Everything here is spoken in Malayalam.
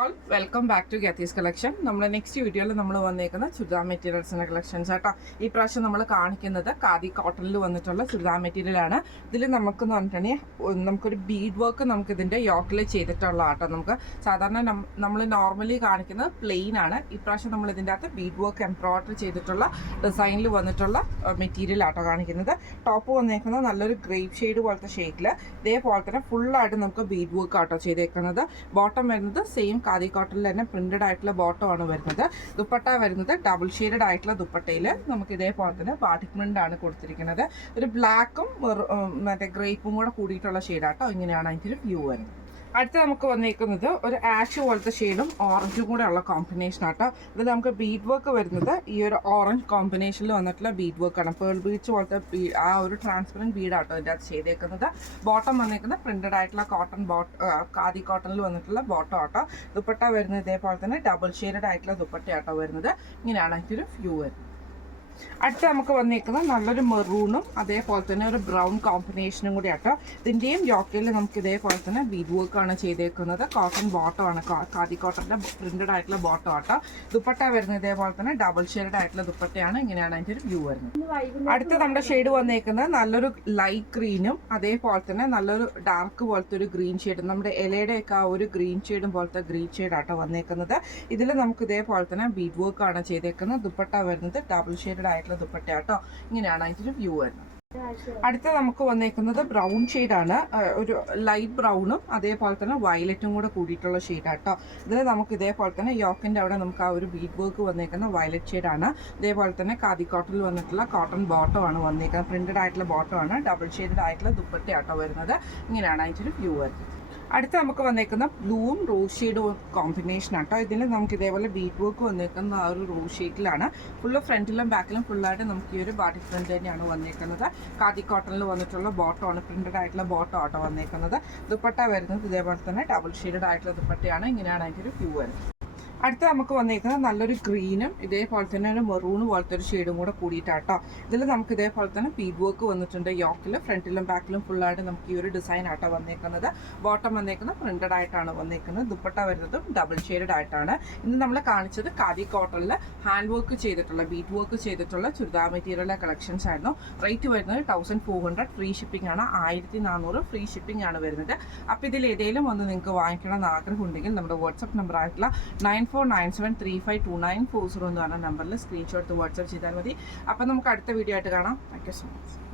ഓൾ വെൽക്കം ബാക്ക് ടു ഗത്തീസ് കളക്ഷൻ. നമ്മുടെ നെക്സ്റ്റ് വീഡിയോയിൽ നമ്മൾ വന്നേക്കുന്ന ചുരിദാർ മെറ്റീരിയൽസിൻ്റെ കളക്ഷൻസ് ആട്ടോ. ഈ പ്രാവശ്യം നമ്മൾ കാണിക്കുന്നത് ഖാദി കോട്ടണിൽ വന്നിട്ടുള്ള ചുരിദാർ മെറ്റീരിയലാണ്. ഇതിൽ നമുക്കെന്ന് പറഞ്ഞിട്ടുണ്ടെങ്കിൽ നമുക്കൊരു ബീഡ് വർക്ക് നമുക്കിതിൻ്റെ യോക്കിൽ ചെയ്തിട്ടുള്ള ആട്ടോ. നമുക്ക് സാധാരണ നമ്മൾ നോർമലി കാണിക്കുന്നത് പ്ലെയിൻ ആണ്. ഈ പ്രാവശ്യം നമ്മൾ ഇതിൻ്റെ അകത്ത് ബീഡ് വർക്ക് എംബ്രോയിഡറി ചെയ്തിട്ടുള്ള ഡിസൈനിൽ വന്നിട്ടുള്ള മെറ്റീരിയൽ ആട്ടോ കാണിക്കുന്നത്. ടോപ്പ് വന്നേക്കുന്നത് നല്ലൊരു ഗ്രേപ്പ് ഷെയ്ഡ് പോലത്തെ ഷെയ്ഡിൽ ഇതേപോലെ തന്നെ ഫുള്ളായിട്ട് നമുക്ക് ബീഡ് വർക്ക് ആട്ടോ ചെയ്തേക്കുന്നത്. ബോട്ടം വരുന്നത് സെയിം ഖാദി കോട്ടണിൽ തന്നെ പ്രിന്റഡ് ആയിട്ടുള്ള ബോട്ടം ആണ് വരുന്നത്. ദുപ്പട്ട വരുന്നത് ഡബിൾ ഷെയ്ഡഡ് ആയിട്ടുള്ള ദുപ്പട്ടയിൽ നമുക്ക് ഇതേപോലെ തന്നെ ബാട്ടിക് പ്രിന്റ് ആണ് കൊടുത്തിരിക്കുന്നത്. ഒരു ബ്ലാക്കും മറ്റേ ഗ്രേപ്പും കൂടെ കൂടിയിട്ടുള്ള ഷെയ്ഡാട്ടോ. ഇങ്ങനെയാണ് അതിൻ്റെ ഒരു വ്യൂ വരുന്നത്. അടുത്ത് നമുക്ക് വന്നിരിക്കുന്നത് ഒരു ആഷ് പോലത്തെ ഷെയ്ഡും ഓറഞ്ചും കൂടെ ഉള്ള കോമ്പിനേഷൻ ആട്ടോ. ഇത് നമുക്ക് ബീഡ് വർക്ക് വരുന്നത് ഈ ഒരു ഓറഞ്ച് കോമ്പിനേഷനിൽ വന്നിട്ടുള്ള ബീഡ് വർക്കാണ്. പേൾ ബീച്ച് പോലത്തെ ആ ഒരു ട്രാൻസ്പെറൻറ്റ് ബീഡാട്ടോ ഇതിൻ്റെ അകത്ത് ചെയ്തേക്കുന്നത്. ബോട്ടം വന്നിരിക്കുന്നത് പ്രിന്റഡ് ആയിട്ടുള്ള കോട്ടൺ ഖാദി കോട്ടണിൽ വന്നിട്ടുള്ള ബോട്ടം ആട്ടോ. ദുപ്പട്ട വരുന്നത് ഇതേപോലെ തന്നെ ഡബിൾ ഷെയ്ഡഡ് ആയിട്ടുള്ള ദുപ്പട്ടയാട്ടോ വരുന്നത്. ഇങ്ങനെയാണ് അതിൻ്റെ ഒരു വ്യൂ വരുന്നത്. അടുത്ത് നമുക്ക് വന്നിരിക്കുന്നത് നല്ലൊരു മെറൂണും അതേപോലെ തന്നെ ഒരു ബ്രൗൺ കോമ്പിനേഷനും കൂടി ആട്ടോ. ഇതിൻ്റെയും യോക്കയിൽ നമുക്ക് ഇതേപോലെ തന്നെ ബീഡ് വർക്കാണ് ചെയ്തേക്കുന്നത്. കോട്ടൺ ബോട്ടം ആണ്, ഖാദി കോട്ടൻ്റെ പ്രിന്റഡ് ആയിട്ടുള്ള ബോട്ടം ആട്ടോ. ദുപ്പട്ട വരുന്നത് ഇതേപോലെ തന്നെ ഡബിൾ ഷെയ്ഡ് ആയിട്ടുള്ള ദുപ്പട്ടയാണ്. ഇങ്ങനെയാണ് അതിൻ്റെ ഒരു വ്യൂ വരുന്നത്. അടുത്ത് നമ്മുടെ ഷെയ്ഡ് വന്നേക്കുന്നത് നല്ലൊരു ലൈറ്റ് ഗ്രീനും അതേപോലെ തന്നെ നല്ലൊരു ഡാർക്ക് പോലത്തെ ഒരു ഗ്രീൻ ഷെയ്ഡ്, നമ്മുടെ ഇലയുടെയൊക്കെ ആ ഒരു ഗ്രീൻ ഷെയ്ഡും പോലത്തെ ഗ്രീൻ ഷെയ്ഡ് ആട്ടോ വന്നേക്കുന്നത്. ഇതിൽ നമുക്ക് ഇതേപോലെ തന്നെ ബീഡ് വർക്കാണ് ചെയ്തേക്കുന്നത്. ദുപ്പട്ട വരുന്നത് ഡബിൾ ഷെയ്ഡ് ആയിട്ടുള്ള ദുപ്പട്ടയാട്ടോ. ഇങ്ങനെയാണ് അതിൻ്റെ വ്യൂ വരുന്നത്. അടുത്ത നമുക്ക് വന്നേക്കുന്നത് ബ്രൗൺ ഷെയ്ഡാണ്. ഒരു ലൈറ്റ് ബ്രൗണും അതേപോലെ തന്നെ വയലറ്റും കൂടെ കൂടിയിട്ടുള്ള ഷെയ്ഡാട്ടോ. ഇതിൽ നമുക്ക് ഇതേപോലെ തന്നെ യോക്കിൻ്റെ അവിടെ നമുക്ക് ആ ഒരു ബീഡ് വർക്ക് വന്നേക്കുന്ന വയലറ്റ് ഷെയ്ഡാണ്. ഇതേപോലെ തന്നെ ഖാദി കോട്ടണിൽ വന്നിട്ടുള്ള കോട്ടൺ ബോട്ടം ആണ് വന്നേക്കുന്നത്. പ്രിന്റഡ് ആയിട്ടുള്ള ബോട്ടം ആണ്, ഡബിൾ ഷെയ്ഡഡ് ആയിട്ടുള്ള ദുപ്പട്ടയാട്ടോ വരുന്നത്. ഇങ്ങനെയാണ് അതിൻ്റെ ഒരു വ്യൂ വരുന്നത്. അടുത്ത് നമുക്ക് വന്നേക്കുന്ന ബ്ലൂവും റോസ് ഷെയ്ഡും കോമ്പിനേഷൻ ആട്ടോ. ഇതിൽ നമുക്ക് ഇതേപോലെ ബീഡ് വർക്ക് വന്നേക്കുന്ന ആ ഒരു റോസ് ഷെയ്ഡിലാണ്. ഫുള്ള് ഫ്രണ്ടിലും ബാക്കിലും ഫുള്ളായിട്ട് നമുക്ക് ഈ ഒരു ബാട്ടിക് പ്രിന്റ് തന്നെയാണ് വന്നേക്കുന്നത്. ഖാദി കോട്ടണിൽ വന്നിട്ടുള്ള ബോട്ടമാണ്, പ്രിന്റഡ് ആയിട്ടുള്ള ബോട്ടം ആട്ടോ വന്നേക്കുന്നത്. ദുപ്പട്ട വരുന്നത് ഇതേപോലെ തന്നെ ഡബിൾ ഷെയ്ഡഡ് ആയിട്ടുള്ള ദുപ്പട്ടയാണ്. ഇങ്ങനെയാണ് അതിൻ്റെ ഒരു വ്യൂ വരുന്നത്. അടുത്ത് നമുക്ക് വന്നിരിക്കുന്നത് നല്ലൊരു ഗ്രീനും ഇതേപോലെ തന്നെ ഒരു മെറൂൺ പോലത്തെ ഒരു ഷെയ്ഡും കൂടെ കൂടിയിട്ടാട്ടോ. ഇതിൽ നമുക്ക് ഇതേപോലെ തന്നെ ബീഡ് വർക്ക് വന്നിട്ടുണ്ട് യോക്കിൽ. ഫ്രണ്ടിലും ബാക്കിലും ഫുള്ളായിട്ട് നമുക്ക് ഈ ഒരു ഡിസൈൻ ആട്ടോ വന്നേക്കുന്നത്. ബോട്ടം വന്നേക്കുന്നത് പ്രിന്റഡ് ആയിട്ടാണ് വന്നേക്കുന്നത്. ദുപ്പട്ട വരുന്നതും ഡബിൾ ഷെയ്ഡഡ് ആയിട്ടാണ്. ഇന്ന് നമ്മൾ കാണിച്ചത് ഖാദി കോട്ടണിൽ ഹാൻഡ് വർക്ക് ചെയ്തിട്ടുള്ള ബീഡ് വർക്ക് ചെയ്തിട്ടുള്ള ചുരിദാർ മെറ്റീരിയലിലെ കളക്ഷൻസ് ആയിരുന്നു. റേറ്റ് വരുന്നത് 1400, ഫ്രീ ഷിപ്പിംഗ് ആണ്. 1400 ഫ്രീ ഷിപ്പിംഗ് ആണ് വരുന്നത്. അപ്പോൾ ഇതിൽ ഏതെങ്കിലും ഒന്ന് നിങ്ങൾക്ക് വാങ്ങിക്കണമെന്ന് ആഗ്രഹമുണ്ടെങ്കിൽ നമ്മുടെ വാട്സപ്പ് നമ്പർ ആയിട്ടുള്ള 9497352940 എന്ന് പറഞ്ഞ നമ്പറിൽ സ്ക്രീൻഷോട്ട് വാട്സപ്പ് ചെയ്താൽ മതി. അപ്പം നമുക്ക് അടുത്ത വീഡിയോ ആയിട്ട് കാണാം. Thank you so much.